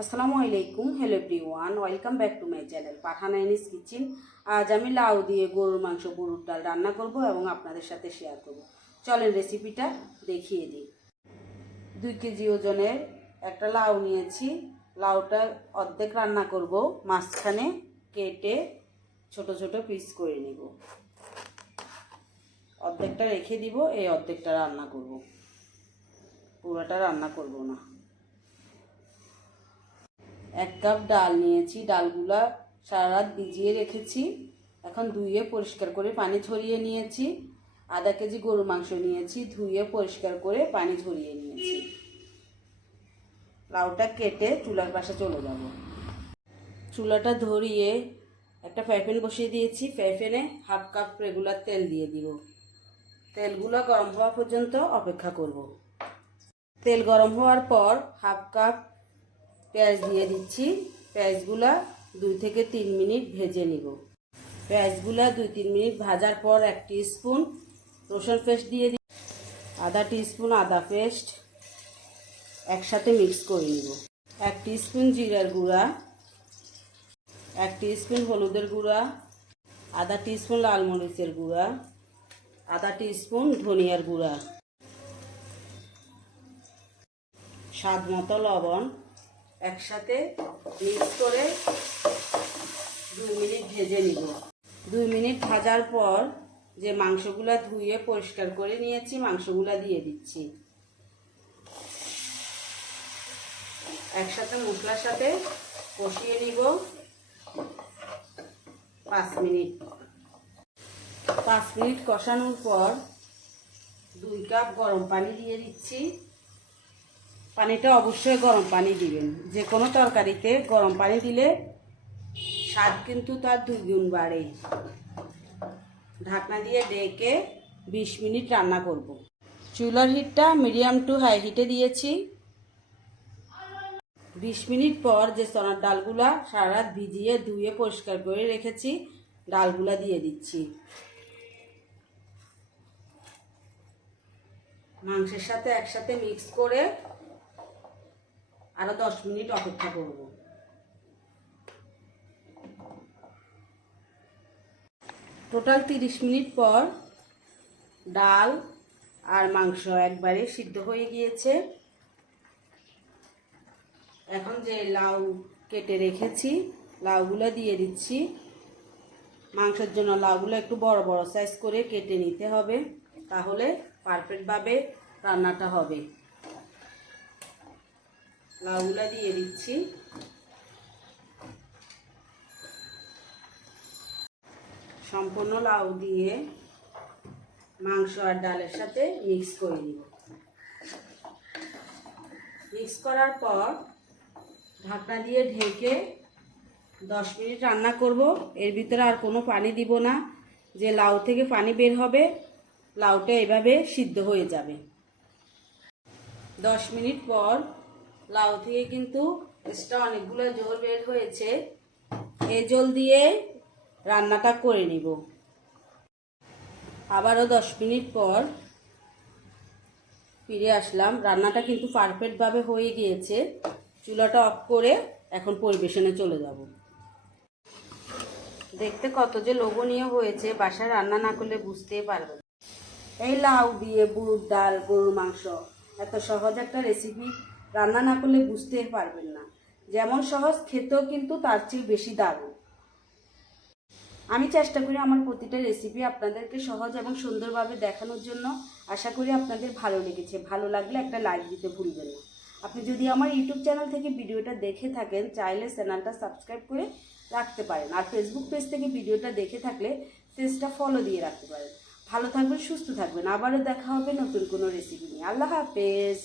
আসসালামু আলাইকুম, hello everyone, welcome back to my channel Pathan Ainis kitchen. আজ আমি লাউ দিয়ে গরুর মাংস গরুর ডাল রান্না করব এবং আপনাদের সাথে শেয়ার করব। চলেন রেসিপিটা দেখিয়ে দিই। 2 কেজি ওজনের একটা লাউ নিয়েছি। লাউটা অর্ধেক রান্না করব, মাঝখানে কেটে ছোট ছোট পিস করে নিব। অর্ধেকটা রেখে দিব, এই অর্ধেকটা রান্না করব, পুরোটা রান্না করব না। 1 কাপ ডাল নিয়েছি, ডালগুলা সারা রাত ভিজিয়ে রেখেছি, এখন ধুয়ে পরিষ্কার করে পানি ঝরিয়ে নিয়েছি। আধা কেজি গরু মাংস নিয়েছি, ধুয়ে পরিষ্কার করে পানি ঝরিয়ে নিয়েছি। লাউটা কেটে চুলার পাশে চলে যাব। চুলাটা ধরিয়ে একটা ফ্রাই প্যান বসিয়ে দিয়েছি। ফ্রাই প্যানে 1/2 কাপ রেগুলার তেল দিয়ে দিব। তেলগুলো গরম হওয়া পর্যন্ত অপেক্ষা করব। তেল গরম হওয়ার পর 1/2 কাপ পেঁয়াজ দিয়ে দিচ্ছি। পেঁয়াজগুলা 2 থেকে 3 মিনিট ভেজে নিব। পেঁয়াজগুলা 2-3 মিনিট ভাজার পর 1 টিস্পুন রসুন পেস্ট দিয়ে দিই, আধা টিস্পুন আদা পেস্ট একসাথে মিক্স করে নিব। 1 টিস্পুন জিরার গুঁড়া, 1 টিস্পুন হলুদের গুঁড়া, আধা টিস্পুন লাল মরিচের গুঁড়া, আধা টিস্পুন ধনিয়ার গুঁড়া, স্বাদ মতো লবণ একসাথে মিক্স করে 2 মিনিট ভেজে নিব। 2 মিনিট ভাজার পর যে মাংসগুলা ধুয়ে পরিষ্কার করে নিয়েছি, মাংসগুলা দিয়ে দিচ্ছি। একসাথে মশলার সাথে কষিয়ে নিব 5 মিনিট। 5 মিনিট কষানোর পর 2 কাপ গরম পানি দিয়ে দিচ্ছি। পানিটা অবশ্যই গরম পানি দিবেন। যে কোনো তরকারিতে গরম পানি দিলে স্বাদ কিন্তু তার 2 গুণ বাড়ে। ঢাকনা দিয়ে ঢেকে 20 মিনিট রান্না করব। চুলার হিটটা মিডিয়াম টু হাই হিটে দিয়েছি। 20 মিনিট পর যে চনার ডালগুলা সারা রাত ভিজিয়ে ধুয়ে পরিষ্কার করে রেখেছি, ডালগুলা দিয়ে দিচ্ছি। মাংসের সাথে একসাথে মিক্স করে আরো 10 মিনিট অপেক্ষা করব। টোটাল 30 মিনিট পর ডাল আর মাংস একবারে সিদ্ধ হয়ে গিয়েছে। এখন যে লাউ কেটে রেখেছি, লাউগুলো দিয়ে দিচ্ছি। মাংসের জন্য লাউগুলো একটু বড় বড় সাইজ করে কেটে নিতে হবে, তাহলে পারফেক্টভাবে রান্নাটা হবে। লাউগুলো দিয়ে দিচ্ছি। সম্পূর্ণ লাউ দিয়ে মাংস আর ডালের সাথে মিক্স করে নিব। মিক্স করার পর ঢাকনা দিয়ে ঢেকে 10 মিনিট রান্না করব। এর ভিতরে আর কোনো পানি দিব না। যে লাউ থেকে পানি বের হবে, লাউটা এভাবে সিদ্ধ হয়ে যাবে। 10 মিনিট পর লাউ থেকে কিন্তু এক্সট্রা অনেকগুলো জল বের হয়েছে। এই জল দিয়ে রান্নাটা করে নিব। আবারও 10 মিনিট পর ফিরে আসলাম। রান্নাটা কিন্তু পারফেক্টভাবে হয়ে গিয়েছে। চুলাটা অফ করে এখন পরিবেশনে চলে যাব। দেখতে কত যে লোভনীয় হয়েছে, বাসায় রান্না না করলে বুঝতেই পারবেন। এই লাউ দিয়ে বুট ডাল গরুর মাংস এত সহজ একটা রেসিপি, রান্না না করলে বুঝতেই পারবেন না। যেমন সহজ, খেতেও কিন্তু তার চেয়ে বেশি দারুণ। আমি চেষ্টা করি আমার প্রতিটা রেসিপি আপনাদেরকে সহজ এবং সুন্দরভাবে দেখানোর জন্য। আশা করি আপনাদের ভালো লেগেছে। ভালো লাগলে একটা লাইক দিতে ভুলবেন না। আপনি যদি আমার ইউটিউব চ্যানেল থেকে ভিডিওটা দেখে থাকেন, চাইলে চ্যানেলটা সাবস্ক্রাইব করে রাখতে পারেন। আর ফেসবুক পেজ থেকে ভিডিওটা দেখে থাকলে পেজটা ফলো দিয়ে রাখতে পারেন। ভালো থাকবেন, সুস্থ থাকবেন। আবারও দেখা হবে নতুন কোনো রেসিপি নিয়ে। আল্লাহ হাফেজ।